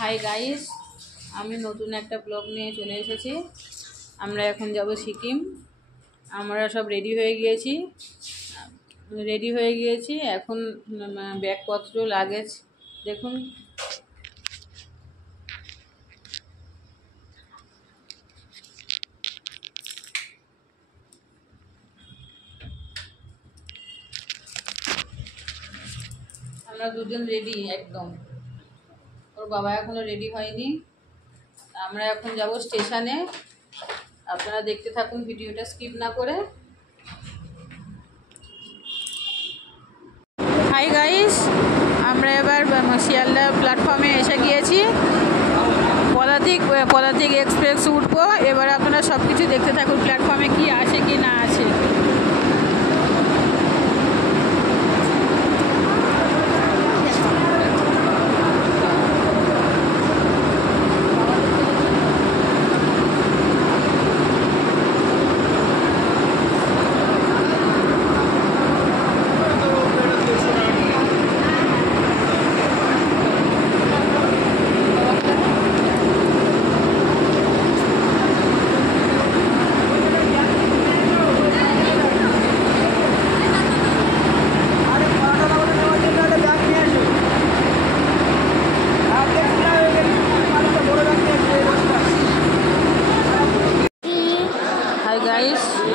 Hi guys, আমি নতুন একটা ব্লগ নিয়ে চলে এসেছি। আমরা এখন যাব সিকিম। আমরা সব রেডি হয়ে গিয়েছি। এখন ব্যাগপত্র লাগেজ দেখুন। আমরা দুজন রেডি একদম। ওর বাবা এখনো রেডি হয়নি। আমরা এখন যাব স্টেশনে। আপনারা দেখতে থাকুন, ভিডিওটা স্কিপ না করে। হাই গাইস, আমরা এবার শিয়ালদা প্ল্যাটফর্মে এসে গিয়েছি। পদাতিক এক্সপ্রেস উঠবো। এবার আপনারা সব কিছু দেখতে থাকুন, প্ল্যাটফর্মে কি আছে কি না আছে।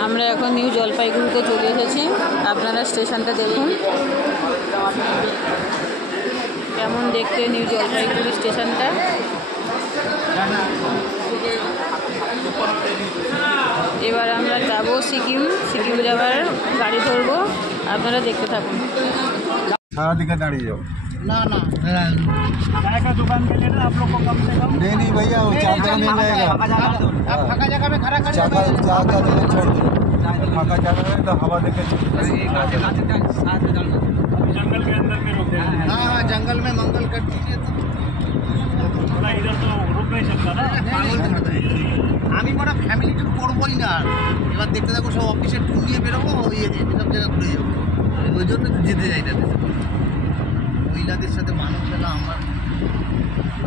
আমরা এখন নিউ জলপাইগুড়িতে চলে এসেছি। আপনারা স্টেশনটা দেখুন কেমন দেখতে, নিউ জলপাইগুড়ি স্টেশনটা। এবার আমরা যাব সিকিম যাওয়ার গাড়ি ধরবো। আপনারা দেখতে থাকুন। दिक्कत आ रही है ना चाय का दुकान पे लेना आप लोग को कम से कम। नहीं भैया वो चाय का मिल जाएगा। आप फाका जगह में खड़ा कर चाय का छोड़ दो। फाका जगह में तो हवा देके जंगल के अंदर में रोके। हाँ जंगल में मंगल कर दीजिए तो थोड़ा इधर तो रुक नहीं सकता ना। আমি বড় ফ্যামিলি ট্যুর করবোই না। এবার দেখতে থাকো, সব অফিসের ট্যুর নিয়ে বেরোবো, সব জায়গা ঘুরে যাবো। আমি ওই জন্য তো যেতে যাই না। মহিলাদের সাথে মানুষ হলো আমার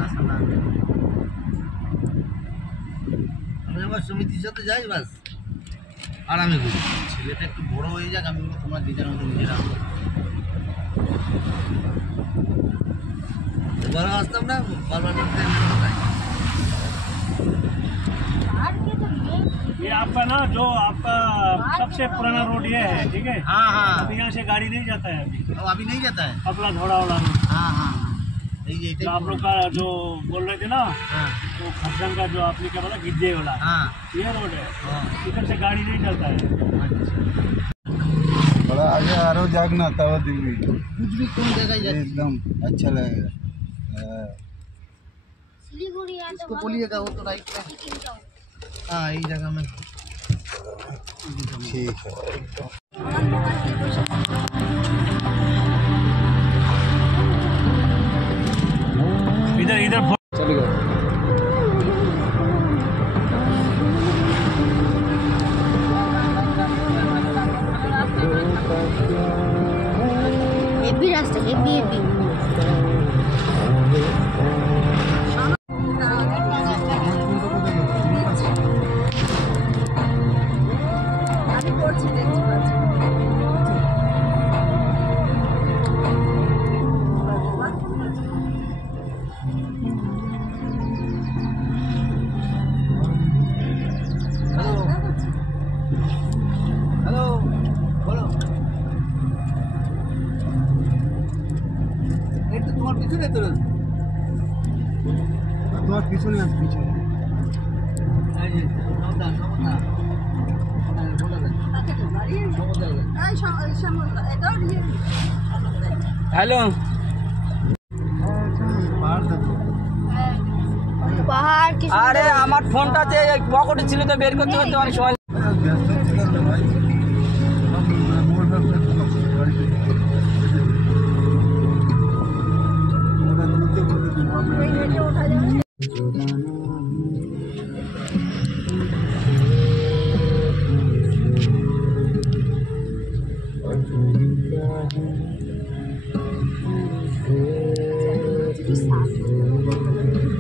আশা না। আমি আমার সমিতির সাথে যাই, বাস আরামে ঘুরি। ছেলেটা একটু বড় হয়ে যাক, আমি তোমার নিজের মতো নিজেরা বড় আসতাম না বারবার। ये आपका ना जो आपका सबसे पुराना रोड ये है, ठीक है। हाँ हाँ, तो यहाँ से गाड़ी नहीं जाता है अभी नहीं जाता है। अपना घोड़ा वाला रोड। हाँ हाँ, तो आप लोग का जो बोल रहे थे ना, हाँ तो खरसंग का जो आपने क्या बोला गिद्दे वाला, हाँ ये रोड है। इधर से गाड़ी नहीं चलता है। थोड़ा आगे आरो जागना तब दिल्ली कुछ भी कौन जगह जाती एकदम अच्छा लगेगा। इसको बोलिएगा, वो तो राइट पे। हाँ यही जगह में ठीक है। इधर चल गए। हेवी रास्ता, हेवी हेलो बोलो। এই তো তোমার পিছনে তো তোমার পিছনে আছে, পিছনে এই যে নমতা हेलो পাহাড় কি আরে আমার ফোনটা যে পকেটে ছিল তো বের করতে করতে অনেক সময় ব্যস্ত ছিল না ভাই। মোড় ওরা নিচে বলে দিন হেঁটে ওঠা যাবে। Thank you.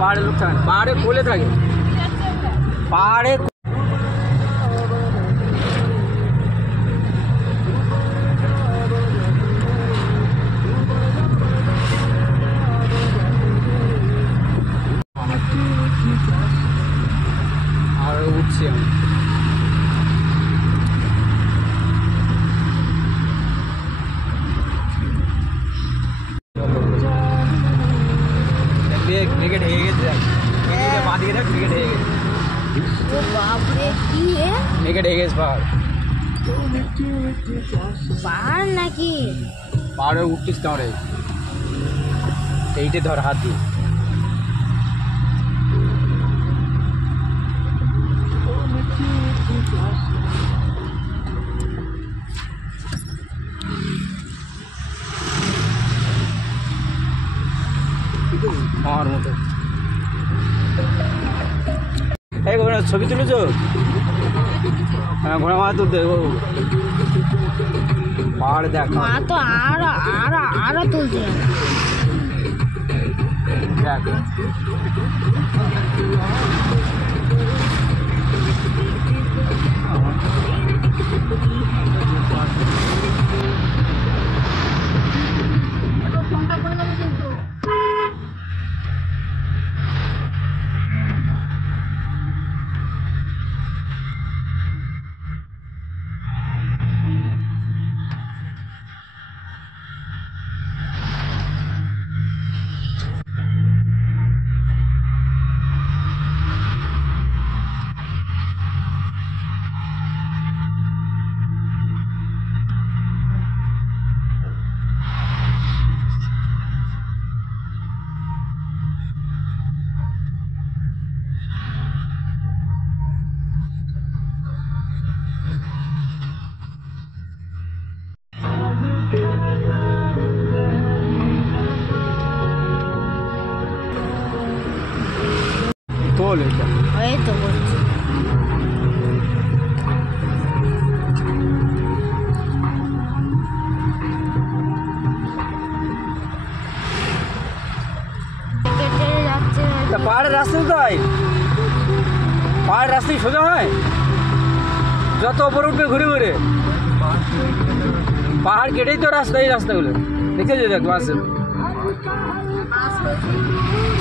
পাহাড়ে লোক থাকে না, পাহাড়ে কোলে থাকে, পাহাড়ে আর উঠছি আমি। ক্রিকেট হয়ে গেছে, বাদিকে দেখ ক্রিকেট হয়ে গেছে, ও বাপরে কি হে ক্রিকেট হয়ে গেছে পাহাড়। পাহাড় নাকি? পাহাড়ে উঠছিস তোমরা, এইটে ধর হাত দিয়ে। আমার মতো এই ঘোড়া ছবি তুলেছ? হ্যাঁ, ঘোড়া মাথা তুলতে পাহাড়ে দেখ, মা তো আরো আরো আরো তুলছে। দেখ তোল এটা। এই তো বলছি কেটে যাচ্ছে। তা পাহাড়ের রাস্তা তাই, পাহাড়ের রাস্তায় সোজা হয়, যত ওপর উঠবে ঘুরে ঘুরে পাহাড় কেটেই তো রাস্তা, এই রাস্তাগুলো দেখেছি। দেখ বাস,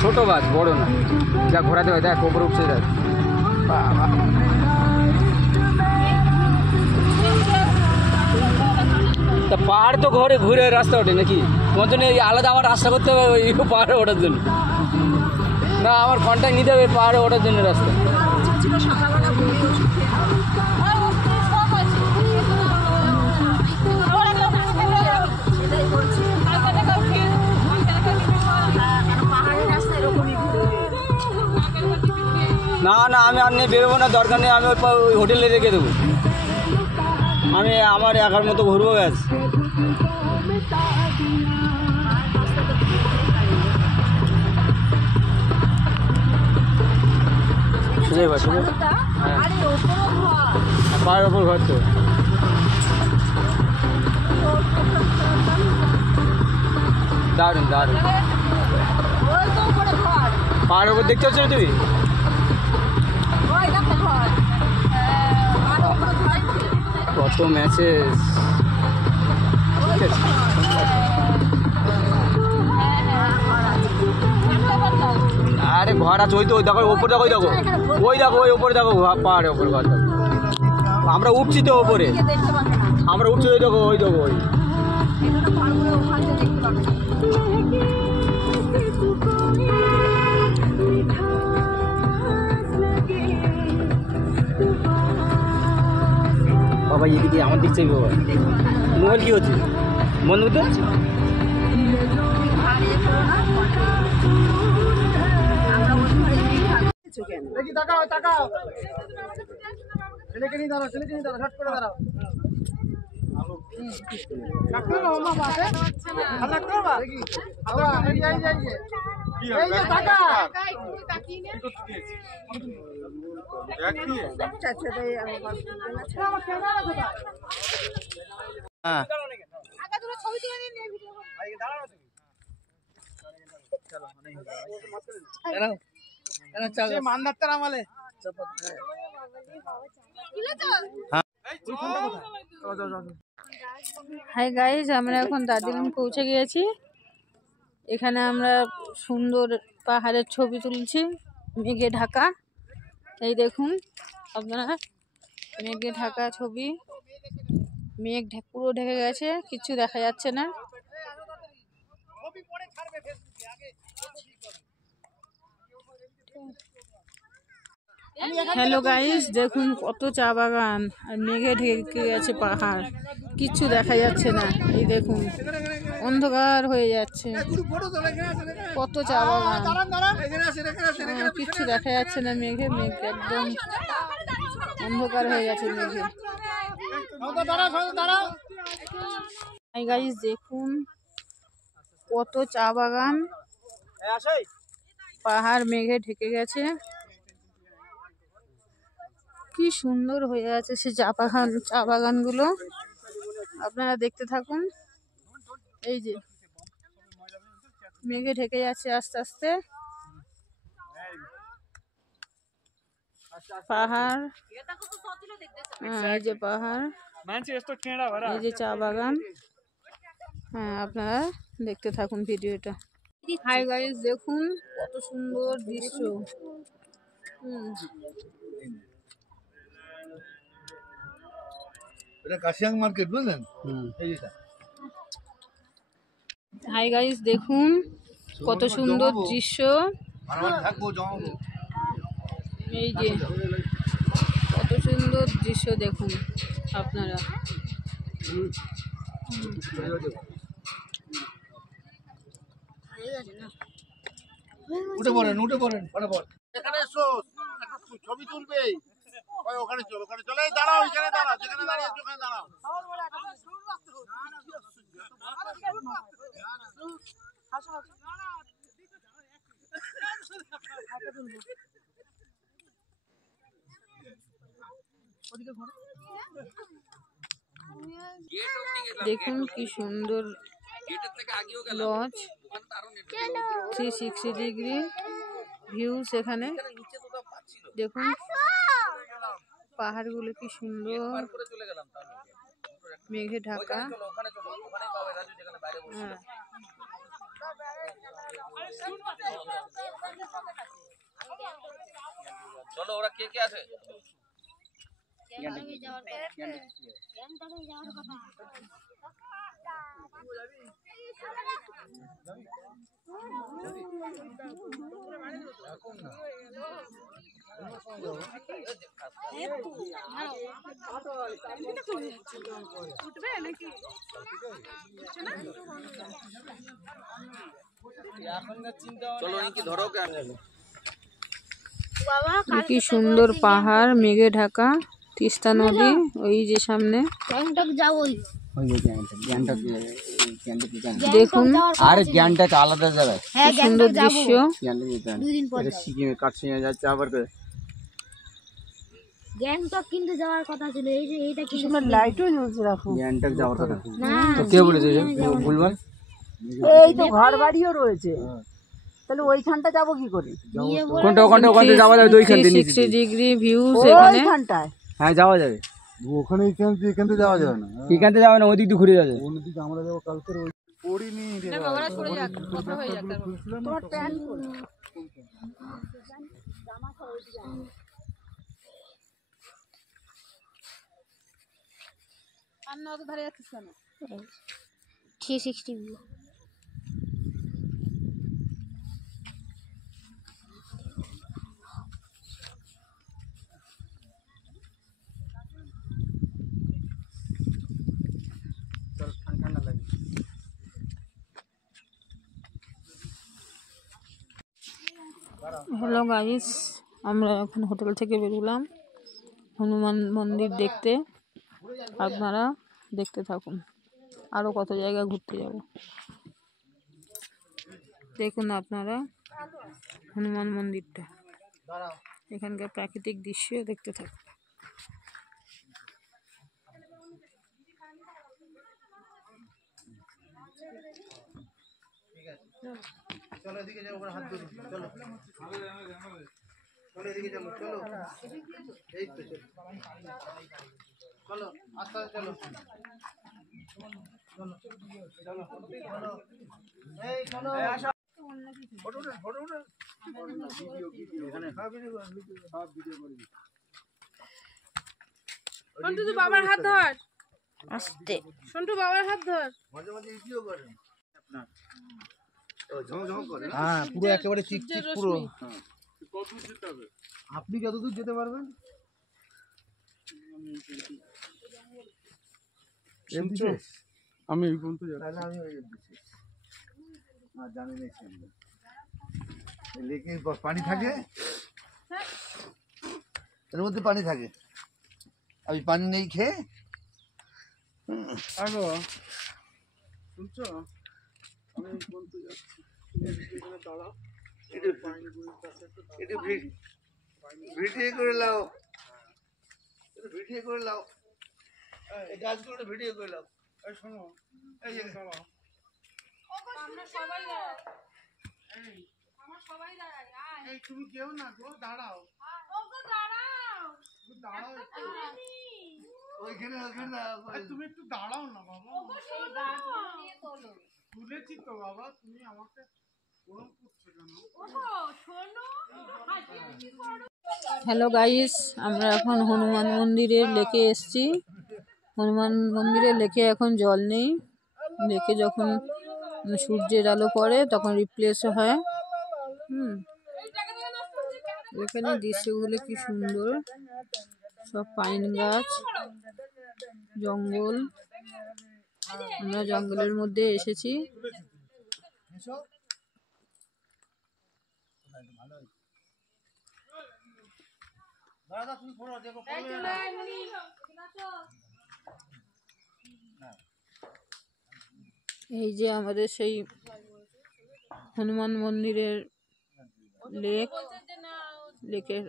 ছোট বাস, বড় না, যা ঘোরাতে হয়। দেখ ওপর উঠছে, দেখ বাবা। তা পাহাড় তো ঘরে ঘুরে রাস্তা ওঠে নাকি? তোমার জন্য এই আলাদা আমার রাস্তা করতে হবে ওই পাহাড়ে ওঠার জন্য? না, আমার কন্ট্যাক্ট নিতে হবে পাহাড়ে ওঠার জন্য রাস্তা। না না, আমি আর নিয়ে বেরোবো না, দরকার নেই, আমি ওই হোটেলে রেখে দেবো। আমি আমার একার মতো ঘুরবো, ব্যাস। সোজাই বাস, পায়ের ওপর ঘর তো। দারুণ দারুণ, পাহাড়ের ওপর দেখতে পাচ্ছ তুমি? কত মেসেজ, ঠিক আছে। আরে ঘর আছে, ওই তো, ওই দেখো ওপর, দেখো ওই দেখো, ওই দেখো ওই ওপরে দেখো, পাহাড়ের ওপর ঘর দেখো। আমরা উঠছি তো ওপরে, আমরা উঠছি, ওই দেখো ওই দেখো ওই। বাবা এদিকে আমার দিক চাইবে, বাবা মোবাইল কি হচ্ছে বন্ধ করতে? মান্দারটার আমলে হাই গাইজ, আমরা এখন দার্জিলিং পৌঁছে গিয়েছি। এখানে আমরা সুন্দর পাহাড়ের ছবি তুলছি, মেঘে ঢাকা। এই দেখুন আপনারা, মেঘে ঢাকা ছবি। মেঘ পুরো ঢেকে গেছে, কিছু দেখা যাচ্ছে না। হ্যালো গাইস, দেখুন কত চা বাগান আর মেঘে ঢেকে গেছে পাহাড়, কিচ্ছু দেখা যাচ্ছে না। এই দেখুন অন্ধকার হয়ে যাচ্ছে, কত চা বাগান, কিচ্ছু দেখা যাচ্ছে না। মেঘে মেঘ একদম অন্ধকার হয়ে গেছে মেঘে। হাই গাইস, দেখুন কত চা বাগান, পাহাড় মেঘে ঢেকে গেছে, কি সুন্দর হয়ে আছে সে চা বাগানগুলো। আপনারা দেখতে থাকুন। এই যে মেঘে ঢেকে যাচ্ছে আস্তে আস্তে পাহাড়। এই যে পাহাড়, এই যে চা বাগান। হ্যাঁ, আপনারা দেখতে থাকুন ভিডিওটা। হাই গাইস, দেখুন কত সুন্দর দৃশ্য। এটা কাশিয়াং মার্কেট, বুঝলেন? হাই গাইস, দেখুন কত সুন্দর দৃশ্য। এই যে কত সুন্দর দৃশ্য দেখুন আপনারা। উঠে পড়েন ফটাফট। এখানে এসো, ছবি তুলবে। ওখানে চলো, দাঁড়াও, এখানে দাঁড়াও, যেখানে দাঁড়িয়েছো ওখানে দাঁড়াও। দেখুন কি সুন্দর লজ, 360 ডিগ্রি ভিউ। সেখানে দেখুন পাহাড়গুলো কি সুন্দর, মেঘে ঢাকা। চলো, ওরা কে কে আছে? চলো, ইনকি ধরো কে আমি যাবো। কি সুন্দর পাহাড়, মেঘে ঢাকা, তিস্তা নদী ওই যে সামনে। দেখুন আরে জ্ঞানটাকে আলাদা জায়গায়, কি সুন্দর দৃশ্য। সিকিমে কাটসিনে যাচ্ছে আবার। গ্যাংটক কিন্তু যাওয়ার কথা ছিল, এই যে এইটা কি লাইটও জ্বলছে, রাখো। জ্ঞানটাক যাওয়ার কথা না, তো কে বলেছে ভুলভাল? এই তো ঘর বাড়িও রয়েছে, তাহলে ওইখানটা যাবো কি করে? কোনটা ওখানে যাওয়া যাবে? 360 ডিগ্রি ভিউ সেখানে। হ্যাঁ, যাওয়া যাবে। ওখানে এখান থেকে যাওয়া যাবে না, এখান থেকে যাবে না, ওই দিক দিয়ে ঘুরে যাবে। অন্যদিকে আমরা যাবো কালকে। পড়িনি ধরে যাচ্ছিস কেন? 360 ভিউ। হ্যালো গাইস, আমরা এখন হোটেল থেকে বেরোলাম হনুমান মন্দির দেখতে। আপনারা দেখতে থাকুন, আরো কত জায়গা ঘুরতে যাব। দেখুন আপনারা হনুমান মন্দিরটা, এখানকার প্রাকৃতিক দৃশ্য দেখতে থাকুন। ঠিক আছে। চলো এদিকে যাও, ওখানে হাত ধরি, চলো চলো এদিকে চলো, চলো এই তো চলো, চলো আস্তে আস্তে চলো, চলো চলো চলো, এই চলো ফটো উঠে ফটো উঠে এখানে সব ভিডিও করবি। সন্টু তুই বাবার হাত ধর, আস্তে সন্টু বাবার হাত ধর। মাঝে মাঝে ভিডিও করেন আপনার ঝমঝম করে, হ্যাঁ পুরো একেবারে চিকচিক পুরো। আপনি কতদূর যেতে পারবেন? আমি এই পর্যন্ত যাচ্ছি। তাহলে আমি ওই জানি না লেকে পানি থাকে, এর মধ্যে পানি থাকে, আমি পানি নেই খেয়ে আগো শুনছো, আমি এই পর্যন্ত যাচ্ছি। এখানে দাঁড়াও, একটু ভিডিও করে লাও, ভিডিও করে লাও, এই গাছগুলো ভিডিও করে লাও। এই শোনো, এই যে দাঁড়াও। আমরা সবাই দাঁড়াই, আমরা সবাই দাঁড়াই, আয় এই তুমি কেউ না গো, দাঁড়াও ওগো দাঁড়াও, তুমি দাঁড়াও একটু। ওইখানে ওইখানে আরে তুমি একটু দাঁড়াও না বাবা, ওগো শোনো, নিয়ে তোলো, তুলেছি তো বাবা, তুমি আমাকে ওরম করছো কেন? ওগো শোনো, হাসি হাসি করো। হ্যালো গাইস, আমরা এখন হনুমান মন্দিরের লেকে এসেছি। হনুমান মন্দিরের লেকে এখন জল নেই, লেকে যখন সূর্যের আলো পড়ে তখন রিপ্লেস হয়। এখানে দৃশ্যগুলো কি সুন্দর, সব পাইন গাছ, জঙ্গল। আমরা জঙ্গলের মধ্যে এসেছি। দাদা তুমি ফটো দেখো, এই চলে আয় মনি, এই যে আমাদের সেই হনুমান মন্দিরের লেক, লেকের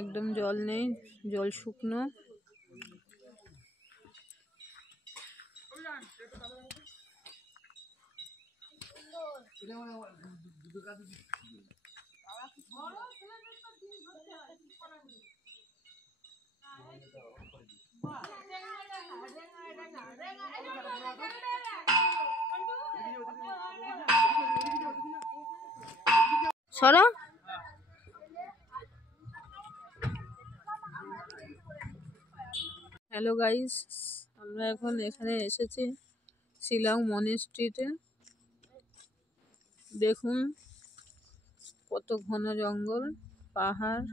একদম জল নেই, জল শুকনো। সরো হ্যালো গাইস, আমরা এখন এখানে এসেছি শিলং মনেস্ট্রিতে। দেখুন কত ঘন জঙ্গল, পাহাড়।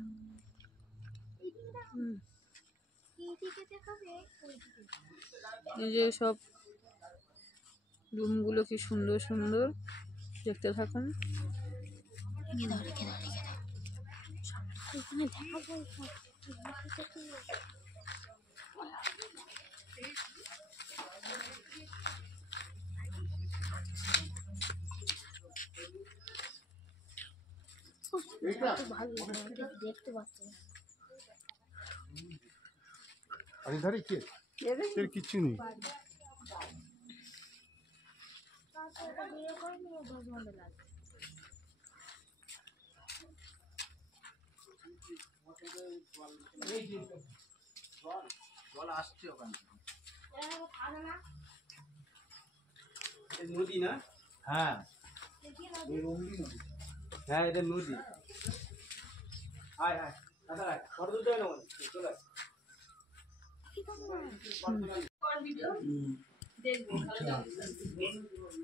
এই যে সব রুমগুলো কি সুন্দর সুন্দর, দেখতে থাকুন। দেখতে পাচ্ছি না। আরে ধারে কে এর কিছু নেই। জল আসছে ওখান থেকে। নদী না? হ্যাঁ হ্যাঁ এটা নদী। আয় আয় দাদা, ফটো তুলতে হয় না বল, চলে আয়।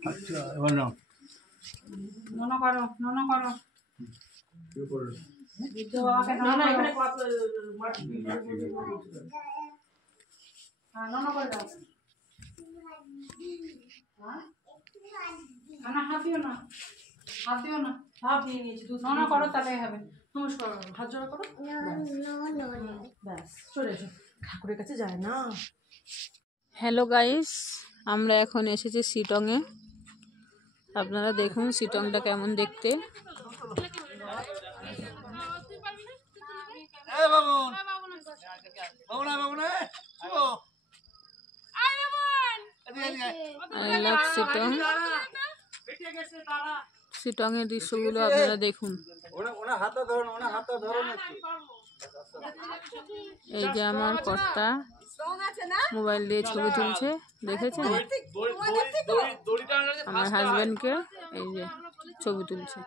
আচ্ছা এবার নাও, নন করো, নন করো, বৃদ্ধ বাবাকে নন করো, হ্যাঁ নন করে দাও, না হাত দিও না, হাত দিও না, হাত দিয়ে নিয়েছি, নন করো তাহলে হবে। নমস্কার, হাত জোড়া করো, ব্যাস চলে এসো, ঠাকুরের কাছে যায় না। হ্যালো গাইস, আমরা এখন এসেছি শিটংয়ে। আপনারা দেখুন শিটংটা কেমন দেখতে। এই বাবুন বাবুন বাবুন শুভ I love শিটং। শিটংয়ের দৃশ্যগুলো আপনারা দেখুন। এই যে আমার কর্তা মোবাইল দিয়ে ছবি তুলছে, দেখেছেন? আমার হাজবেন্ডকে এই যে ছবি তুলছে।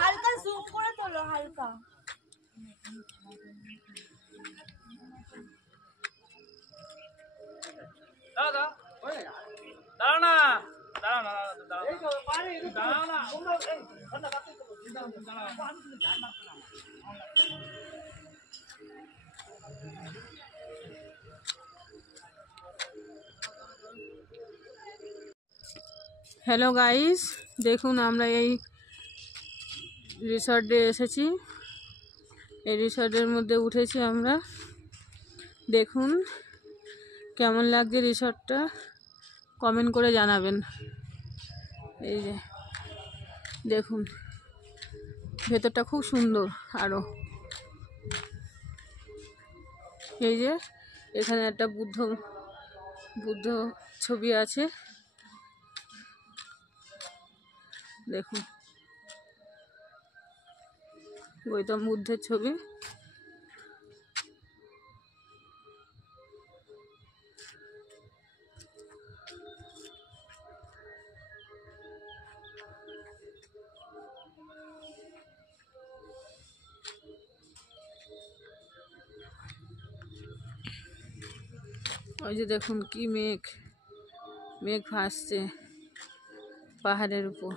হালকা জুম করে তোলো, হালকা। হ্যালো গাইস, দেখুন আমরা এই রিসর্টে এসেছি। এই রিসর্টের মধ্যে উঠেছি আমরা। দেখুন কেমন লাগছে রিসর্টটা, কমেন্ট করে জানাবেন। এই যে দেখুন ভেতরটা খুব সুন্দর। আরও এই যে এখানে একটা বুদ্ধ ছবি আছে, দেখুন গৌতম বুদ্ধের ছবি। ওই যে দেখুন কি মেঘ ভাসছে পাহাড়ের উপর।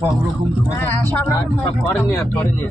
সব রকম করেনি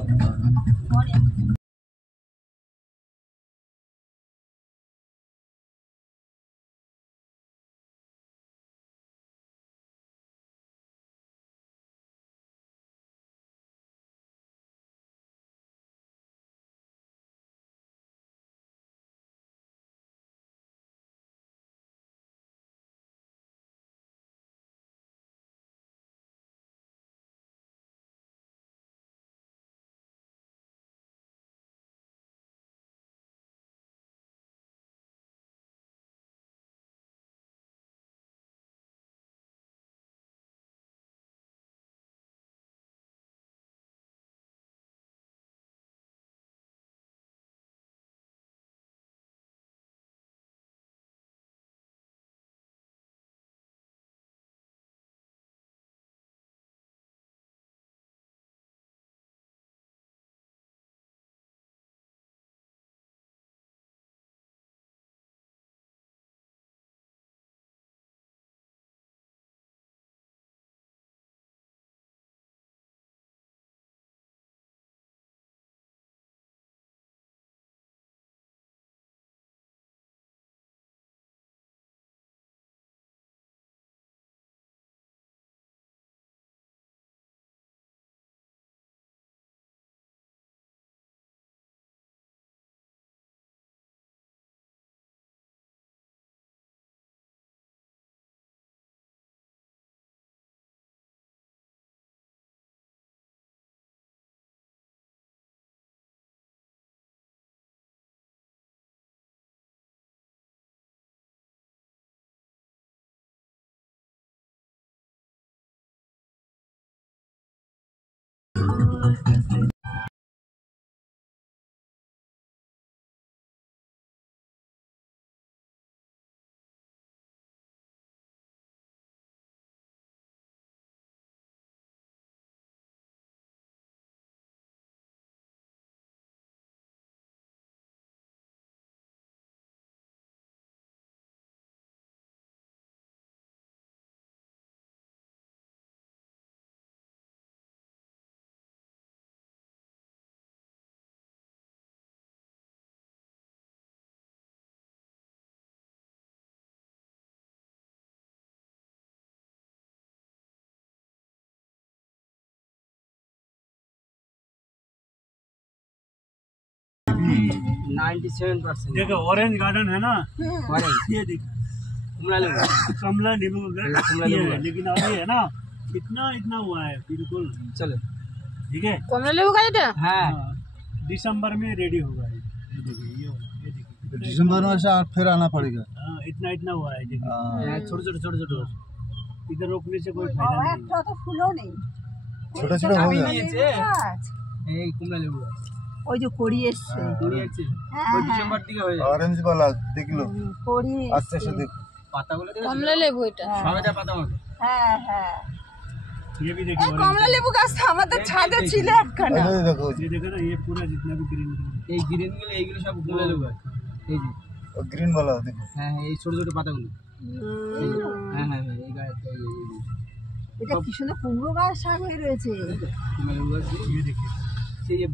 97%। देखो ऑरेंज गार्डन है ना, ऑरेंज ये देखो कमला लेबू कमला नींबू कमला ये नींबू है, है। लेकिन अभी है ना इतना इतना हुआ है बिल्कुल। चलो ठीक है, কমলা লেবু গাছ এটা? हाँ हाँ, दिसंबर में रेडी होगा ये देखिए ये वाला, ये देखिए दिसंबर में से फिर आना पड़ेगा। हाँ, इतना इतना हुआ है देखिए। हाँ, छोटे छोटे छोटे छोटे इधर रोकने से कोई फायदा नहीं है। তো ফুলও নেই छोटा छोटा हो गया। এই কমলা লেবু গাছ ওই যে কড়ি এসছে কুড়ি আছে ওই ডিসেম্বর দিকে হয়ে যাবে ऑरेंज वाला देख लो, কড়ি अच्छे से देखो। পাতাগুলো দেখো কমলা লেবু এটা। সবেদা পাতা মতো হ্যাঁ হ্যাঁ ये भी देखिए orange কমলা লেবু গাছটা আমাদের ছাদে ছিল একখানা अरे देखो ये देखो ना, ये पूरा जितना भी ग्रीन এই গ্রিনগুলো এইগুলো সব কমলা লেবু গাছ এই যে ग्रीन वाला देखो। হ্যাঁ হ্যাঁ এই ছোট ছোট পাতাগুলো এই যে, হ্যাঁ হ্যাঁ হ্যাঁ এই গাছটা এই এটা কি সুন্দর কুমড়ো গাছ শাক হয়ে রয়েছে কমলা লেবু গাছ ये देखिए সেই যে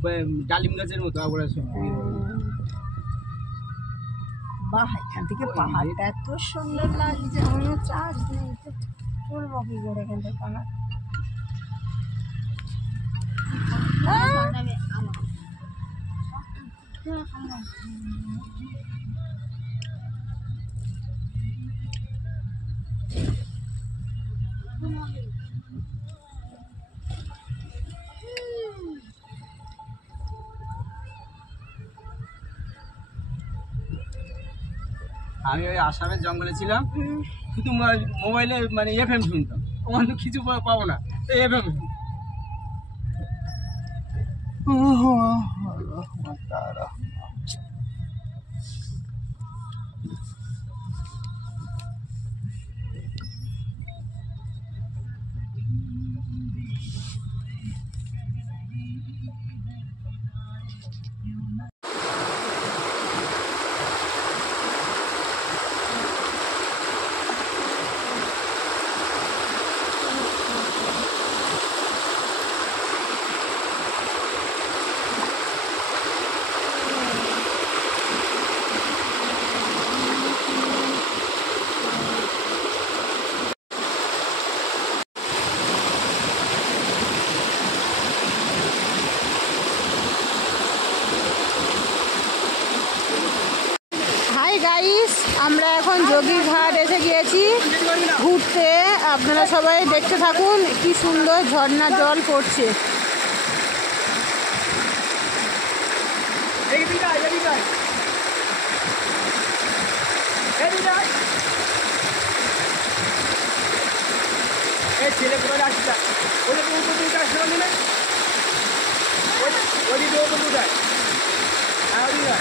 ডালিম গাছের মতো আবার সব বাহ এখান থেকে পাহাড়টা এত সুন্দর লাগছে আমার চাষ নেই তো চলবো কি করে এখান থেকে পাহাড় আমি ওই আসামের জঙ্গলে ছিলাম শুধু মোবাইলে মানে এফএম শুনতাম অন্য কিছু পাবো না তো এফএম হাই গাইস, আমরা এখন যোগীঘাট এসে গিয়েছি ঘুরতে। আপনারা সবাই দেখতে থাকুন, কি সুন্দর ঝর্ণা জল পড়ছে। ছেলে কোথায় আসছে ওদের উপর দিকে আসছে না ওই দিকে উপর দিকে হ্যাঁ ওই দিকে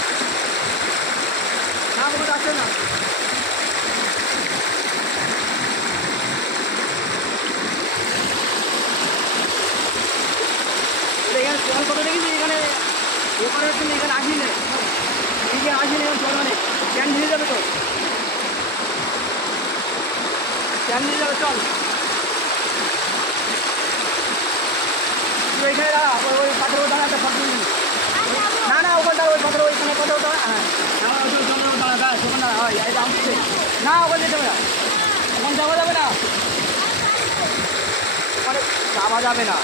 না কোনো আসছে না এখানে জল কত দেখেছি এখানে ওখানে হচ্ছে এখানে আসি না এদিকে আসি না জল অনেক ক্যান দিয়ে যাবে তো ক্যান দিয়ে যাবে চল এখানে দাঁড়া ওই পাথর দাঁড়াতে পারবি না না ওখানটা ওই পাথর ওইখানে পাথর দাঁড়া হ্যাঁ না ওখানে যেতে হবে না ওখানে যাওয়া যাবে না ওখানে যাওয়া যাবে না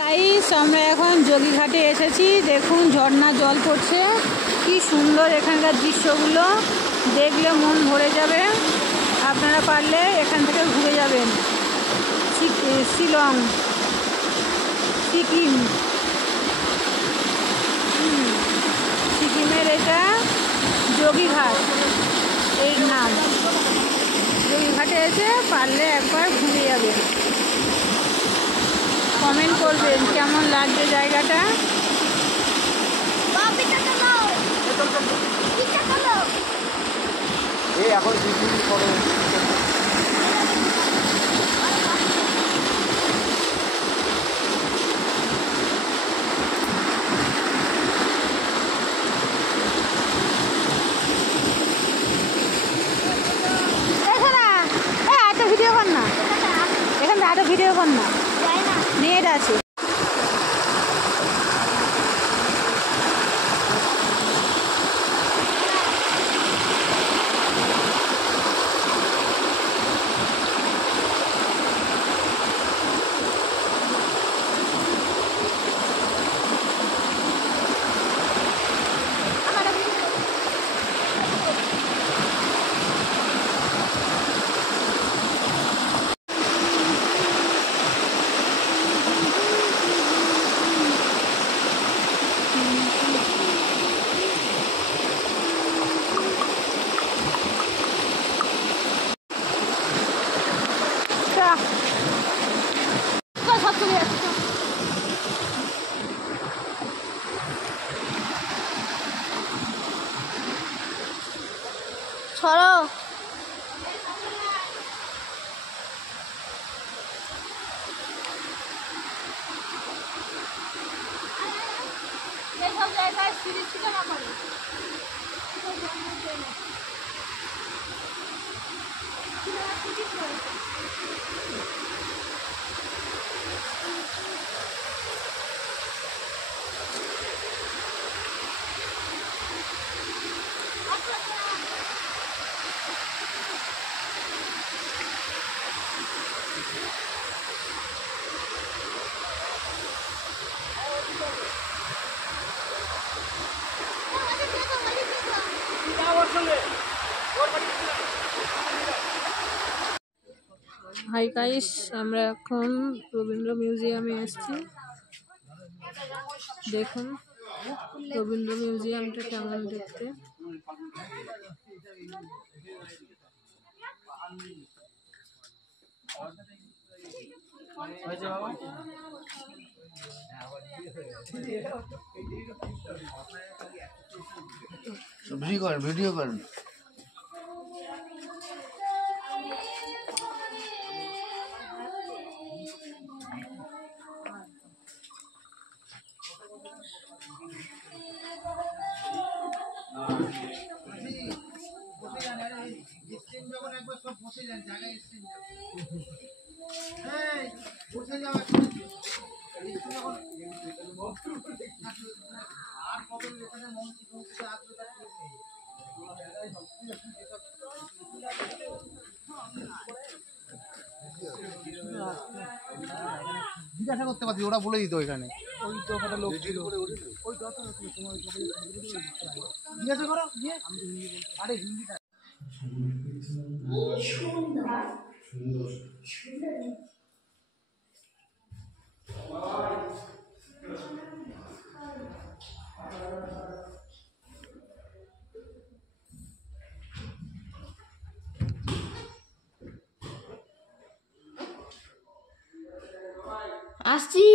গাইস, আমরা এখন যোগীঘাটে এসেছি। দেখুন ঝর্ণা জল পড়ছে, কি সুন্দর এখানকার দৃশ্যগুলো, দেখলে মন ভরে যাবে। আপনারা পারলে এখান থেকে ঘুরে যাবেন। শিলং, সিকিম, সিকিমের এটা যোগীঘাট এই নাম। যোগীঘাটে এসে পারলে একবার ঘুরে যাবেন। কমেন্ট করবেন কেমন লাগছে জায়গাটা। এই এখন কিছুদিন পরে একটা ভিডিও কর না, এখানে একটা ভিডিও কর না, নেট আছে। হাই গাইস, আমরা এখন রবীন্দ্র মিউজিয়ামে এসেছি। দেখুন রবীন্দ্র মিউজিয়ামটা কেমন দেখতে। ভিডিও করেন। জিজ্ঞাসা করতে পারছি, ওরা বলে দিত এখানে ওই তো একটা লোক ছিল, ওই তো জিজ্ঞাসা করো গিয়ে। আরে হিন্দিটা আসছি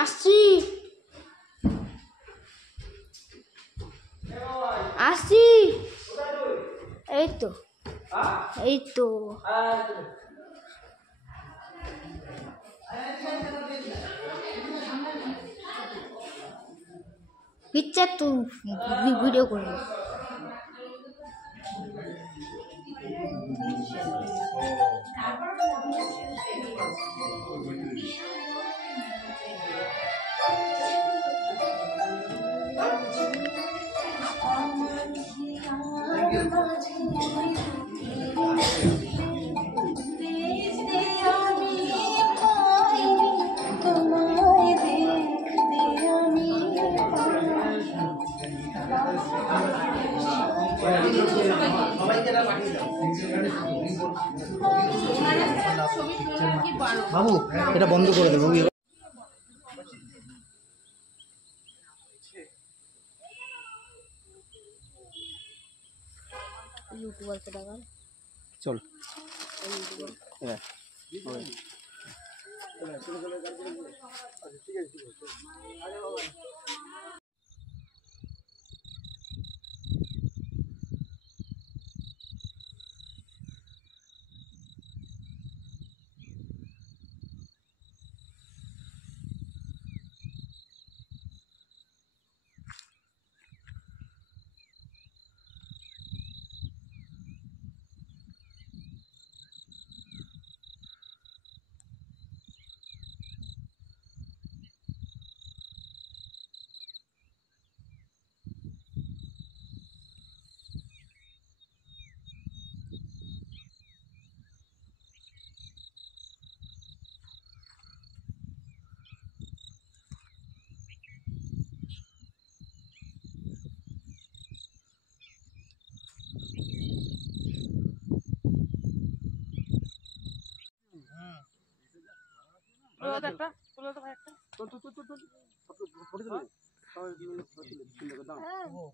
আসছি আসছি, এই তো এই তো পিকচার তো ভিডিও করে বাবু এটা বন্ধ করে দেবো। চল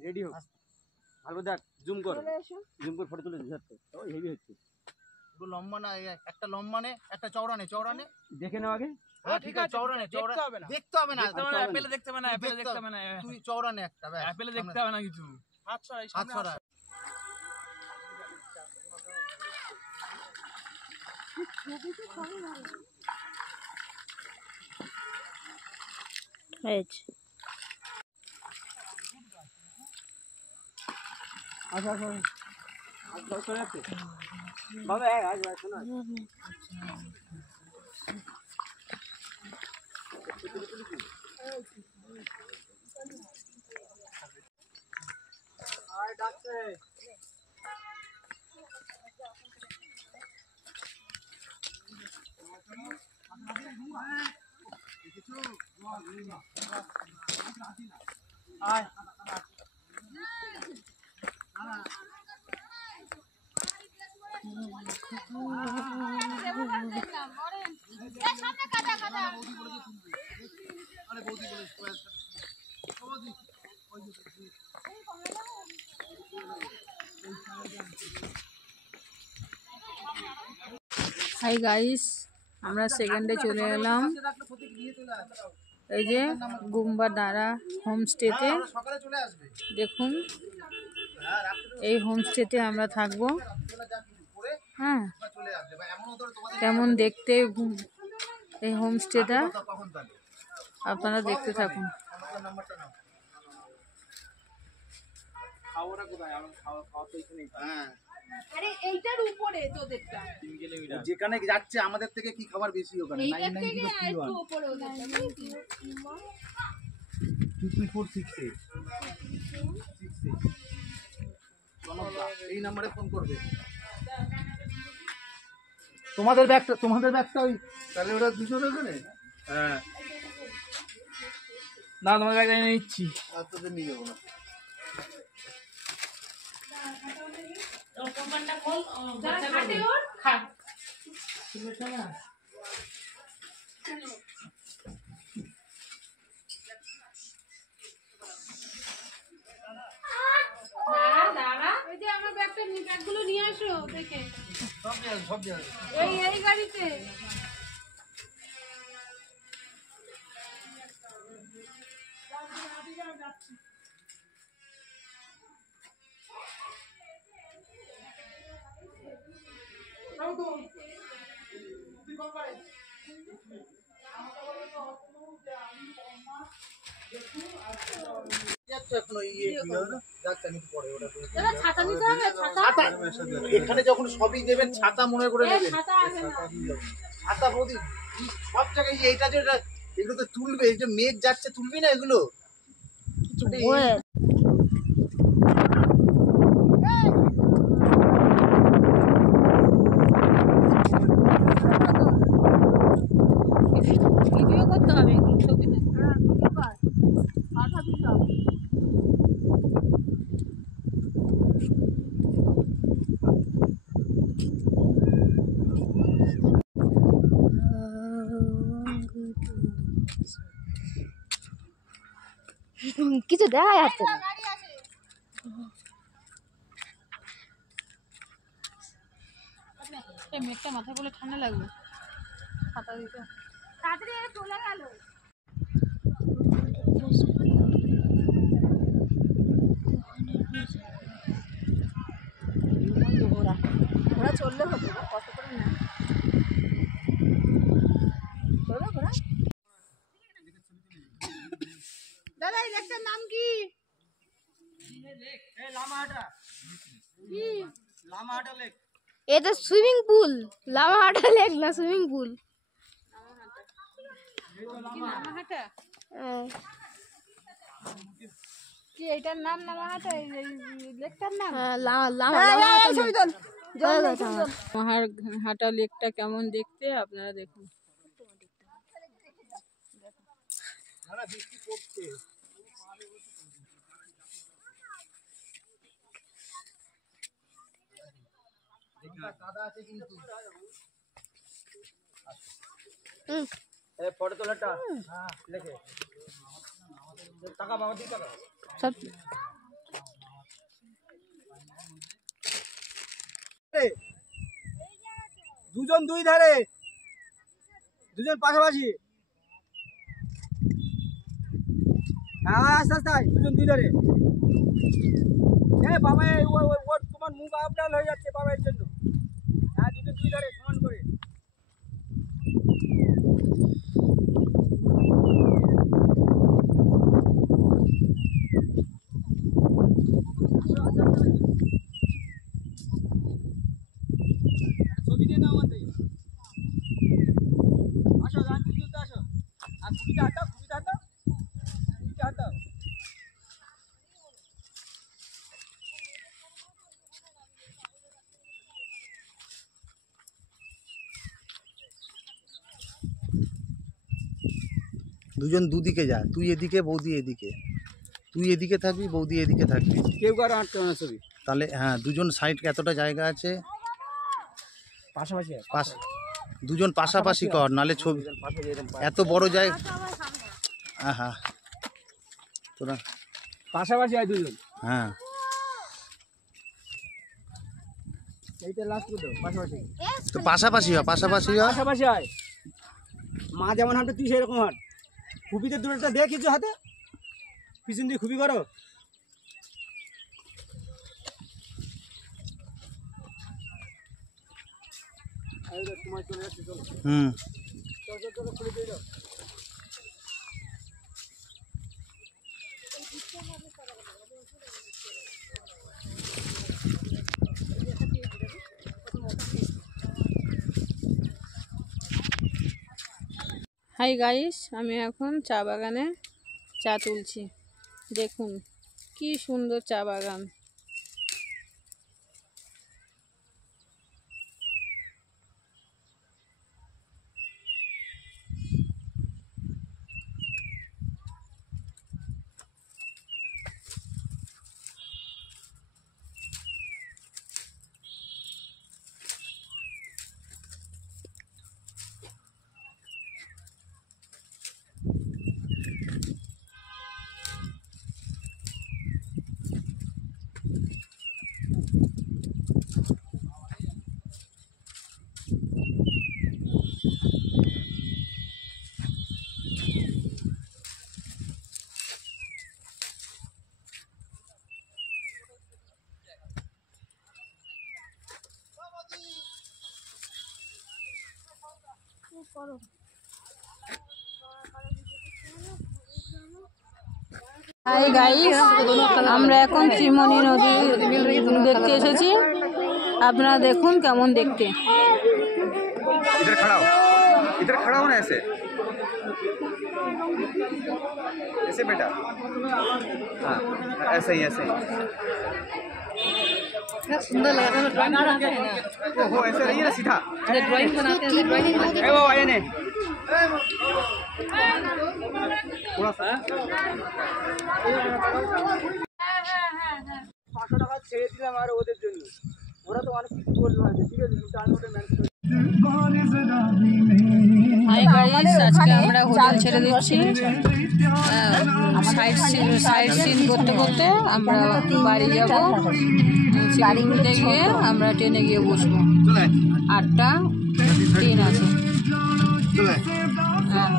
রেডি হোক, ভালো দেখ, জুম কর ফটো তুলে হেভি হচ্ছে। লম্বা না, একটা লম্বা নে, একটা চওড়া নে। দেখে নাও আগে। হ্যাঁ ঠিক আছে, চওড়া নে, চওড়া দেখতে হবে না, অ্যাপেলে দেখতে হবে না, অ্যাপেলে দেখতে হবে না, তুই চওড়া নে একটা, অ্যাপেলে দেখতে হবে না কিছু। আচ্ছা আচ্ছা আচ্ছা বাবা আজ শোনো হাই গাইস, আমরা সেকেন্ডে চলে এলাম এই যে গুম্বা দাঁড়া হোমস্টেতে। সকালে চলে আসবে। দেখুন এই হোমস্টেতে আমরা থাকবো। হ্যাঁ, চলে আসবে বা এমন ধরো তোমাদের কেমন দেখতে এই হোমস্টেটা কখন তাহলে আপনারা দেখতে থাকুন। আমার নাম্বারটা নাও। খাওয়াটা কোথায়? আমার খাওয়া তো এখানেই। হ্যাঁ, আরে এইটার উপরে তোদেরটা, 3 কিলোমিটার। যেখানে যাচ্ছে আমাদের থেকে কি খাবার বেশি ওখানে? এইটার থেকে আর একটু উপরে ওদেরটা, বুঝলি? 5468 এই নম্বরে ফোন করবে। তোমাদের ব্যাগটা ওই তাহলে ওরা দুজন ওখানে। হ্যাঁ না, তোমার ব্যাগটা নিয়ে নিচ্ছি। আর তোদের নিয়ে যাবো না। যারা খাটে ওর খা। দাঁড়া, ওই যে আমার ব্যাগগুলো নিয়ে আসো দেখে। সব জায়গায় এই গাড়িতে। ছাতা নিতে হবে, ছাতা। এখানে যখন সবই দেবেন ছাতা মনে করে নেবেন। ছাতা আছে না। ছাতা বৌদি সব জায়গায় এইটা যে এগুলো তো তুলবে, এই যে মেঘ যাচ্ছে তুলবি না এগুলো। ভিডিও করতে হবে, এগুলো ছবি না। কিছু দেখা যাচ্ছে না। এই মেঘটা মাথায় বলে ঠান্ডা লাগবে, ছাতা দিতে। তাড়াতাড়ি চলে গেল। ঘোড়া চললে হতো, কত করে না চলো ঘোড়া। দাদা এই লেকটার নাম কি? লামাহাটা লেক। এটা সুইমিং পুল, লামাহাটা লেক না সুইমিং পুল। নামাহাটা হ্যাঁ। কি এইটার নাম? নামাহাটা এই লেকটার নাম? হাটা লেকটা কেমন দেখতে আপনারা দেখুন। ফটো তোলাটা লেখে টাকা বাবা, 2 টাকা সব দুজন দুই ধারে, দুজন পাশাপাশি। হ্যাঁ আস্তে আস্তে দুজন দুই ধারে। বাবা তোমার মুখ আপ ডাউন হয়ে যাচ্ছে বাবা এর জন্য। হ্যাঁ দুজন দুই ধারে সমান করে। ছবি দিয়ে নাও আমাদের। আসো গান তুলতে আসো। আর খুবিটা হাঁটাও, খুবিটা হাঁটাও, খুবিটা হাঁটাও। দুজন দুদিকে যা, তুই এদিকে বৌদি এদিকে, তুই এদিকে থাকবি বৌদি এদিকে থাকবি, কেউ কারো হাঁটতে হবে না ছবি। তাহলে হ্যাঁ দুজন সাইড এতটা জায়গা আছে, পাশাপাশি দুজন পাশাপাশি কর, নালে ছবি এত বড় জায়গা। হ্যাঁ হ্যাঁ তোরা পাশাপাশি হয় দুজন। হ্যাঁ এইটা লাস্ট করো পাশাপাশি। তো পাশাপাশি হয়, পাশাপাশি হয়। পাশাপাশি হয়। মা যেমন হাঁটে তুই সেরকম হাঁট। খুবিতে দূরটা দে কিছু হাতে, পিছন দিয়ে খুবই করো। হুম হাই গাইস, আমি এখন চা বাগানে চা তুলছি। দেখুন কি সুন্দর চা বাগান। হাই গাইস, আমরা এখন ত্রিমণি নদী দেখতে এসেছি। আপনারা দেখুন কেমন দেখতে। इधर खड़ा हो ना ऐसे ऐसे बेटा। हाँ ऐसे ही सुंदर लगा था। वो ऐसे रहिए ना सीधा, ड्राइंग बनाते हैं। ड्राइंग वो आए ने थोड़ा सा 500 টাকা ছেড়ে দিলাম আর ওদের জন্য। ওরা তো অনেক কিছু বললো না, ঠিক আছে কিন্তু আমি ওটা ম্যানেজ করি। হাই গাইস, আজকে আমরা হোটেল ছেড়ে দিচ্ছি। সাইড সিন করতে করতে আমরা বাড়ি যাব। শিলিগুড়িতে গিয়ে আমরা ট্রেনে গিয়ে বসবো। 8টা ট্রেন আছে। হ্যাঁ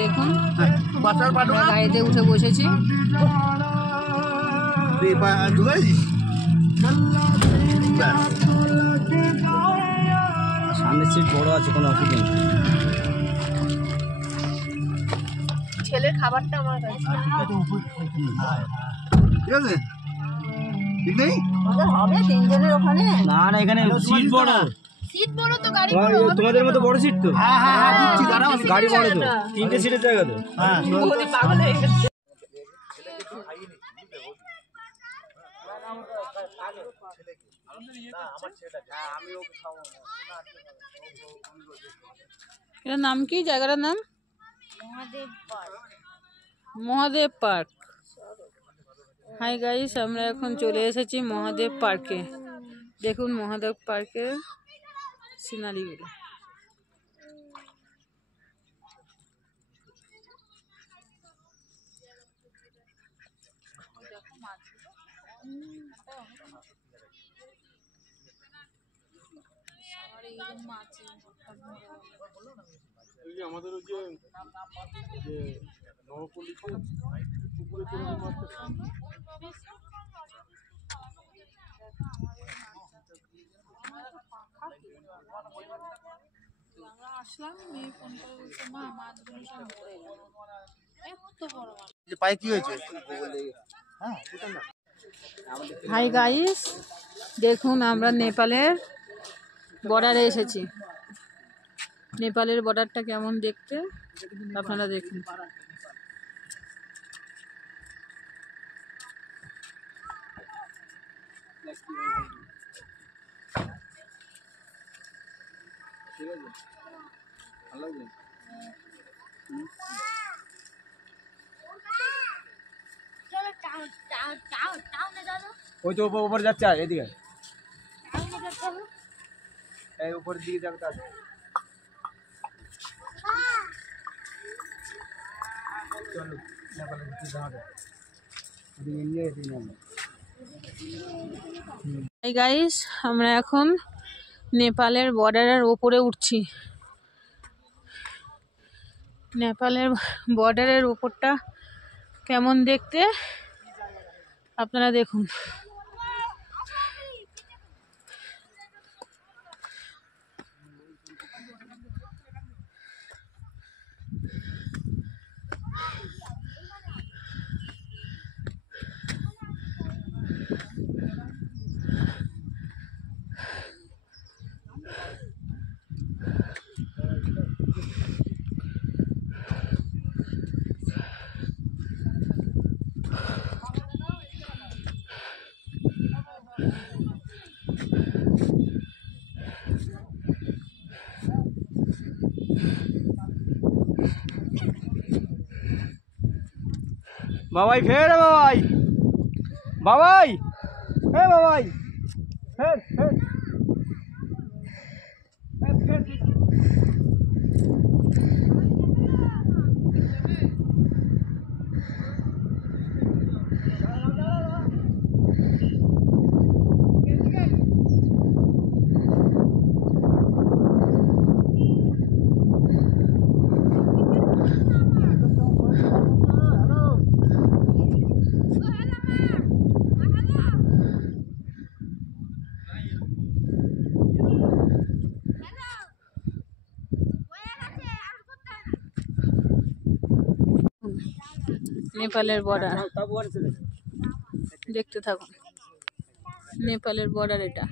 দেখুন, আমরা গাড়িতে উঠে বসেছি। সামনের সিট বড় আছে, কোনো অসুবিধা নেই। ছেলের খাবারটা আমার কাছে ঠিক আছে, ঠিক নেই আমাদের হবে 3 জনের ওখানে। না না, এখানে সিট বড়। সিট বড় তো গাড়ি তোমাদের মতো বড় সিট তো? হ্যাঁ হ্যাঁ হ্যাঁ দিচ্ছি, দাঁড়াও। গাড়ি বড় তো, 3টে সিটের জায়গা তো। হ্যাঁ পাগল হয়ে গেছে। এটার নাম কি? জায়গাটার নাম মহাদেব পার্ক। হাই গাইস, আমরা এখন চলে এসেছি মহাদেব পার্কে। দেখুন মহাদেব পার্কের সিনারিগুলো। আমাদের ওই যে নবপল্লীতে পুকুরে চলে পায়ে কি হয়েছে? হাই গাইস, দেখুন আমরা নেপালের বর্ডারে এসেছি। নেপালের বর্ডারটা কেমন দেখতে আপনারা দেখুন। ওই তো উপর যাচ্ছে, এদিকে এই উপরের দিকে যাবে তাহলে। এই গাইস, আমরা এখন নেপালের বর্ডারের ওপরে উঠছি। নেপালের বর্ডারের ওপরটা কেমন দেখতে আপনারা দেখুন। বাবাই ফের, বাবাই বাবাই, হে বাবাই ফের ফের ফের। নেপালের বর্ডার দেখতে থাকুন। নেপালের বর্ডার এটা।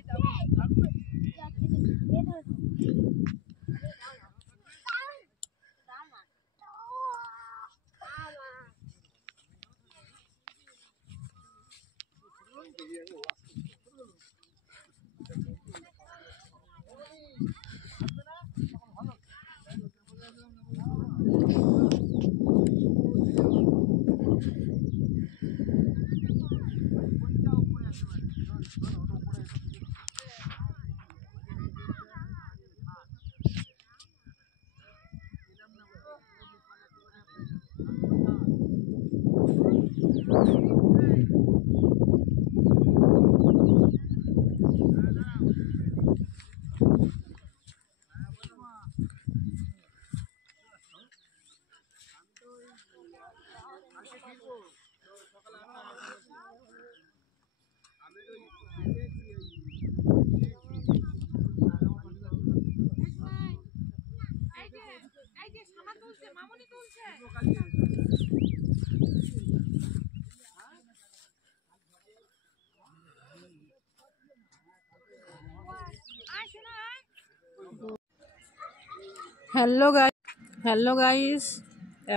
হ্যালো গাইস,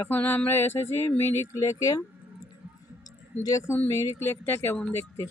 এখন আমরা এসেছি মিরিক লেকে। দেখুন মিরিক লেকটা কেমন দেখতে।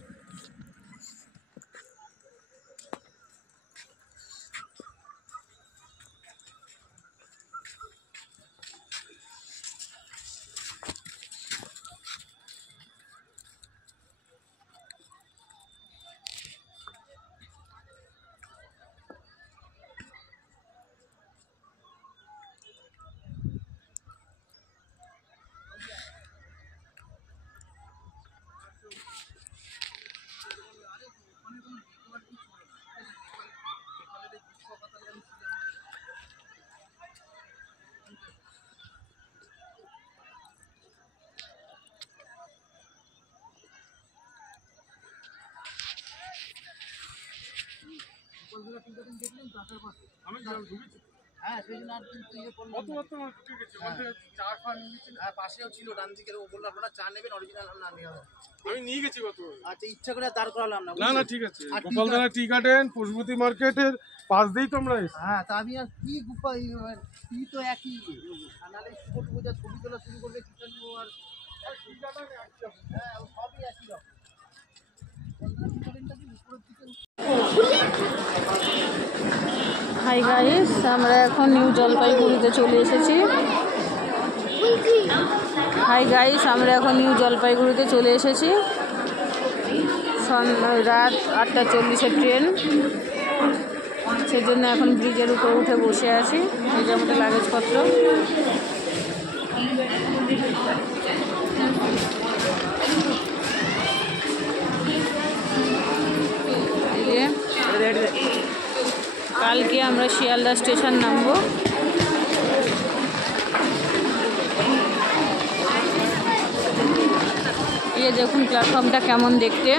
হ্যাঁ সেই জন্য আর কিন্তু ইয়ে করলাম কত না। কত ঠিক আছে বলতে চা খাওয়া নিয়ে গেছি হ্যাঁ পাশেও ছিল ডান দিকের, ও বললো আপনারা চা নেবেন অরিজিনাল না নেওয়া হবে। আমি নিয়ে গেছি কত আচ্ছা ইচ্ছা করে আর দাঁড় করালাম না, না বুঝলেন? না ঠিক আছে আর টি গোপালদানা টি গার্ডেন পশুপতি মার্কেটের পাশ দিয়েই তো আমরা এসেছি। হ্যাঁ তা আমি আর কি কি তো একই, আর নাহলে স্পোর্ট বোঝা ছবি তোলা শুরু করবে কিষান আর হ্যাঁ ও সবই একই রকম। হাই গাইস, আমরা এখন নিউ জলপাইগুড়িতে চলে এসেছি। রাত 8:40 ট্রেন, সেজন্য এখন ব্রিজের উপরে উঠে বসে আছি। এই যে আমাদের লাগেজপত্র। কালকে আমরা শিয়ালদা স্টেশন নামবো। ये দেখুন প্ল্যাটফর্মটা কেমন দেখতে।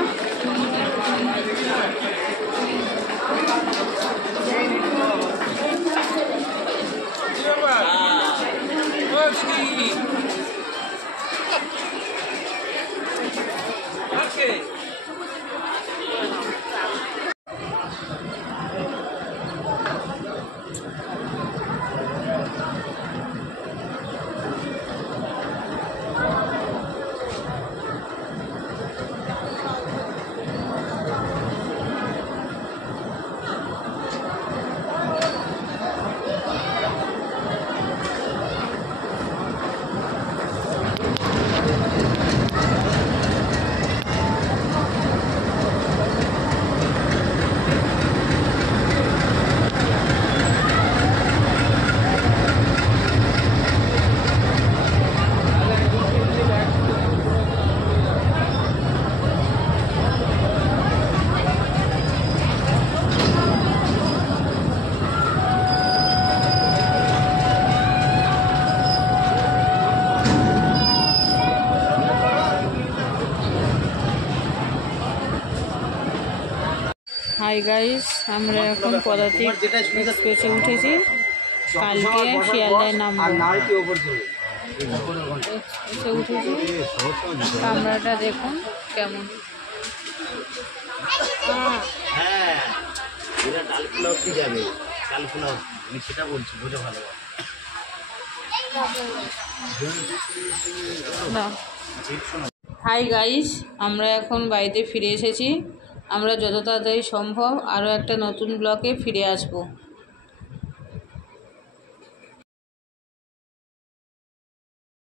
হাই গাইস, আমরা এখন পদাতিক এক্সপ্রেসে উঠেছি। কালকে শিয়ালদায় নামবো। এসে উঠেছি, কামরাটা দেখুন কেমন। হ্যাঁ এরা ডাল পোলাও কি যাবে, ডাল পোলাও আমি সেটা বলছি, বোঝো ভালো। হাই গাইস, আমরা এখন বাড়িতে ফিরে এসেছি। আমরা যত তাড়াতাড়ি সম্ভব আরও একটা নতুন ব্লগে ফিরে আসবো।